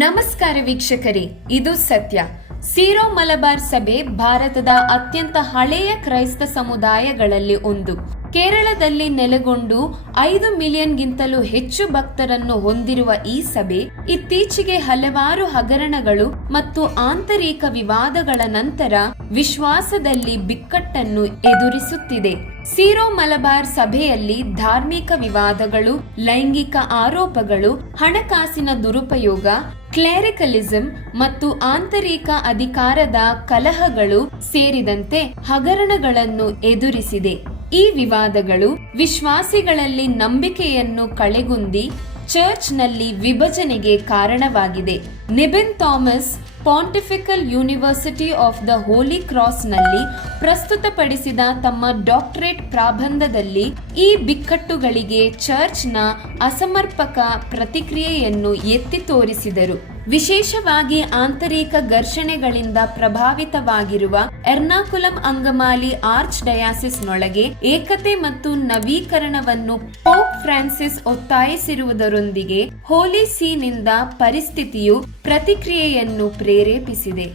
ನಮಸ್ಕಾರ ವೀಕ್ಷಕರೇ, ಇದು ಸತ್ಯ. ಸಿರೋ ಮಲಬಾರ್ ಸಭೆ ಭಾರತದ ಅತ್ಯಂತ ಹಳೆಯ ಕ್ರೈಸ್ತ ಸಮುದಾಯಗಳಲ್ಲಿ ಒಂದು. ಕೇರಳದಲ್ಲಿ ನೆಲೆಗೊಂಡು 5 ಮಿಲಿಯನ್ಗಿಂತಲೂ ಹೆಚ್ಚು ಭಕ್ತರನ್ನು ಹೊಂದಿರುವ ಈ ಸಭೆ ಇತ್ತೀಚೆಗೆ ಹಲವಾರು ಹಗರಣಗಳು ಮತ್ತು ಆಂತರಿಕ ವಿವಾದಗಳ ನಂತರ ವಿಶ್ವಾಸದಲ್ಲಿ ಬಿಕ್ಕಟ್ಟನ್ನು ಎದುರಿಸುತ್ತಿದೆ. ಸಿರೋ ಮಲಬಾರ್ ಸಭೆಯಲ್ಲಿ ಧಾರ್ಮಿಕ ವಿವಾದಗಳು, ಲೈಂಗಿಕ ಆರೋಪಗಳು, ಹಣಕಾಸಿನ ದುರುಪಯೋಗ, ಕ್ಲೆರಿಕಲಿಸಂ ಮತ್ತು ಆಂತರಿಕ ಅಧಿಕಾರದ ಕಲಹಗಳು ಸೇರಿದಂತೆ ಹಗರಣಗಳನ್ನು ಎದುರಿಸಿದೆ. ಈ ವಿವಾದಗಳು ವಿಶ್ವಾಸಿಗಳಲ್ಲಿ ನಂಬಿಕೆಯನ್ನು ಕಳೆಗುಂದಿ ಚರ್ಚ್ನಲ್ಲಿ ವಿಭಜನೆಗೆ ಕಾರಣವಾಗಿದೆ. ನಿಬಿನ್ ಥಾಮಸ್ ಪಾಂಟಿಫಿಕಲ್ ಯೂನಿವರ್ಸಿಟಿ ಆಫ್ ದ ಹೋಲಿ ಕ್ರಾಸ್ನಲ್ಲಿ ಪ್ರಸ್ತುತಪಡಿಸಿದ ತಮ್ಮ ಡಾಕ್ಟರೇಟ್ ಪ್ರಬಂಧದಲ್ಲಿ ಈ ಬಿಕ್ಕಟ್ಟುಗಳಿಗೆ ಚರ್ಚ್ನ ಅಸಮರ್ಪಕ ಪ್ರತಿಕ್ರಿಯೆಯನ್ನು ಎತ್ತಿ ತೋರಿಸಿದರು. ವಿಶೇಷವಾಗಿ ಆಂತರಿಕ ಘರ್ಷಣೆಗಳಿಂದ ಪ್ರಭಾವಿತವಾಗಿರುವ ಎರ್ನಾಕುಲಂ ಅಂಗಮಾಲಿ ಆರ್ಚ್ ಡಯಾಸಿಸ್ನೊಳಗೆ ಏಕತೆ ಮತ್ತು ನವೀಕರಣವನ್ನು ಪೋಪ್ ಫ್ರಾನ್ಸಿಸ್ ಒತ್ತಾಯಿಸಿರುವುದರೊಂದಿಗೆ ಹೋಲಿ ಸೀನಿಂದ ಪರಿಸ್ಥಿತಿಯು ಪ್ರತಿಕ್ರಿಯೆಯನ್ನು ಪ್ರೇರೇಪಿಸಿದೆ.